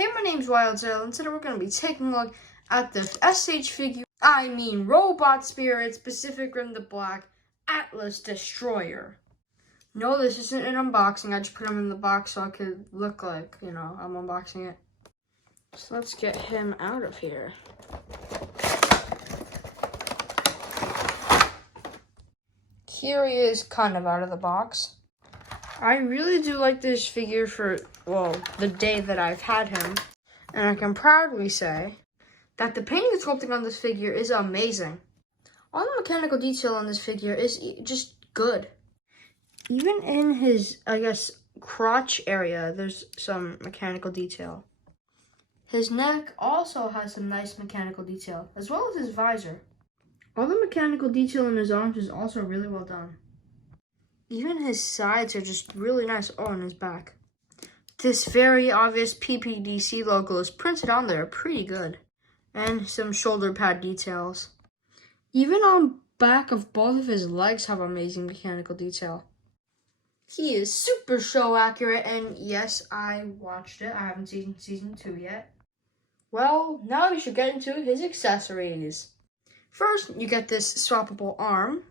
Hey, my name's WildZilla, and today we're going to be taking a look at the SH figure, Robot Spirit Pacific Rim the Black Atlas Destroyer. No, this isn't an unboxing. I just put him in the box so I could look like, I'm unboxing it. So let's get him out of here. Here he is kind of out of the box. I really do like this figure for, the day that I've had him. And I can proudly say that the painting and sculpting on this figure is amazing. All the mechanical detail on this figure is just good. Even in his, crotch area, there's some mechanical detail. His neck also has some nice mechanical detail, as well as his visor. All the mechanical detail in his arms is also really well done. Even his sides are just really nice. Oh, and his back. This very obvious PPDC logo is printed on there pretty good. And some shoulder pad details. Even on back of both of his legs have amazing mechanical detail. He is super show accurate, and yes, I watched it. I haven't seen season 2 yet. Well, now we should get into his accessories. First, you get this swappable arm.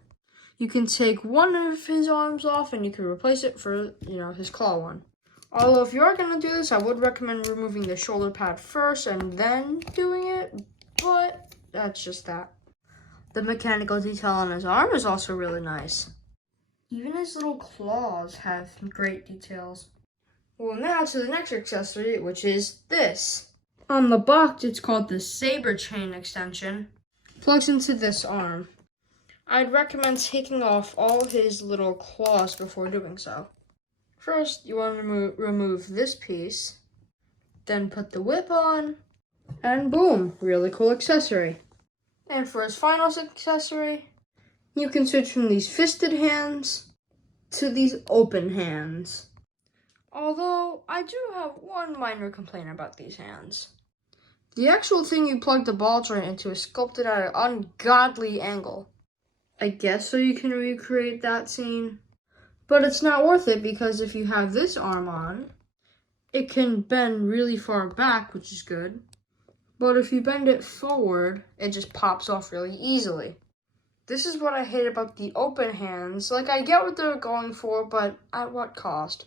You can take one of his arms off and you can replace it for, his claw one. Although if you are going to do this, I would recommend removing the shoulder pad first and then doing it, but that's just that. The mechanical detail on his arm is also really nice. Even his little claws have great details. Well, now to the next accessory, which is this. On the box, it's called the Saber Chain extension. Plugs into this arm. I'd recommend taking off all his little claws before doing so. First, you want to remove this piece, then put the whip on, and boom, really cool accessory. And for his final accessory, you can switch from these fisted hands to these open hands. Although, I do have one minor complaint about these hands. The actual thing you plug the ball joint into is sculpted at an ungodly angle. I guess so you can recreate that scene. But it's not worth it because if you have this arm on, it can bend really far back, which is good. But if you bend it forward, it just pops off really easily. This is what I hate about the open hands. I get what they're going for, but at what cost?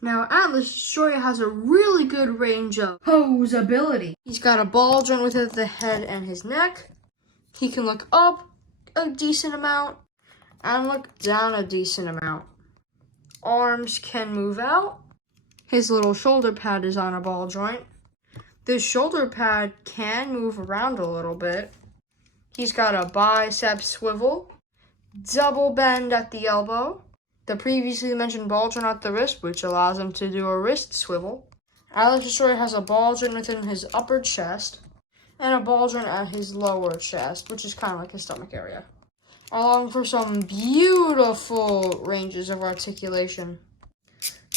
Now, Atlas Destroyer has a really good range of posability. He's got a ball joint within the head and his neck. He can look up a decent amount and look down a decent amount. Arms can move out. His little shoulder pad is on a ball joint. This shoulder pad can move around a little bit. He's got a bicep swivel, double bend at the elbow, the previously mentioned ball joint at the wrist, which allows him to do a wrist swivel. Atlas Destroyer has a ball joint within his upper chest, and a ball joint at his lower chest, which is kind of like his stomach area, along for some beautiful ranges of articulation.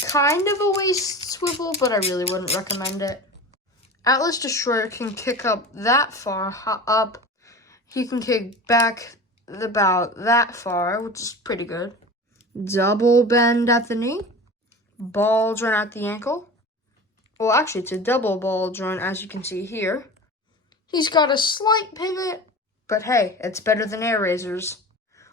Kind of a waist swivel, but I really wouldn't recommend it. Atlas Destroyer can kick up that far up. He can kick back about that far, which is pretty good. Double bend at the knee, ball joint at the ankle. Well, actually, it's a double ball joint, as you can see here. He's got a slight pivot, but hey, it's better than air razors.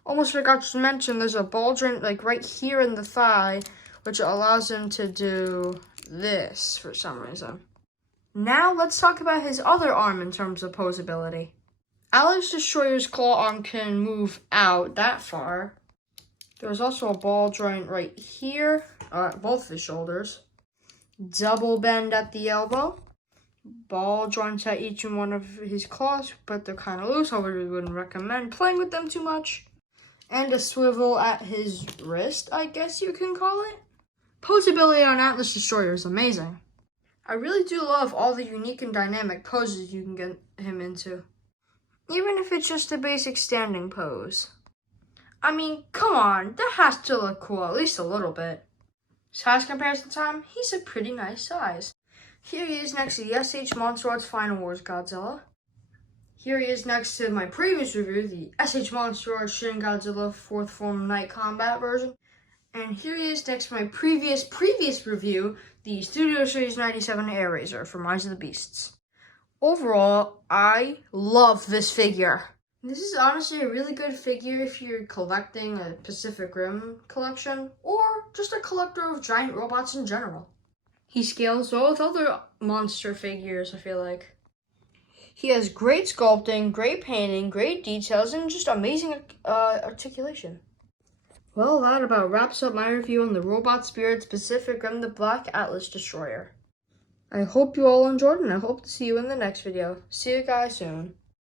Almost forgot to mention there's a ball joint right here in the thigh, which allows him to do this for some reason. Now let's talk about his other arm in terms of posability. Atlas Destroyer's claw arm can move out that far. There's also a ball joint right here, both the shoulders. Double bend at the elbow. Ball joints at each one of his claws, but they're kind of loose. I really wouldn't recommend playing with them too much. And a swivel at his wrist, I guess you can call it. Posability on Atlas Destroyer is amazing. I really do love all the unique and dynamic poses you can get him into. Even if it's just a basic standing pose. I mean, come on, that has to look cool at least a little bit. Size comparison time, he's a pretty nice size. Here he is next to the SH Monster Arts Final Wars Godzilla. Here he is next to my previous review, the SH Monster Arts Shin Godzilla 4th Form Night Combat version. And here he is next to my previous review, the Studio Series 97 Airazor from Rise of the Beasts. Overall, I love this figure. This is honestly a really good figure if you're collecting a Pacific Rim collection, or just a collector of giant robots in general. He scales well with other monster figures, I feel like. He has great sculpting, great painting, great details, and just amazing articulation. Well, that about wraps up my review on the Robot Spirits Pacific Rim the Black Atlas Destroyer. I hope you all enjoyed, and I hope to see you in the next video. See you guys soon.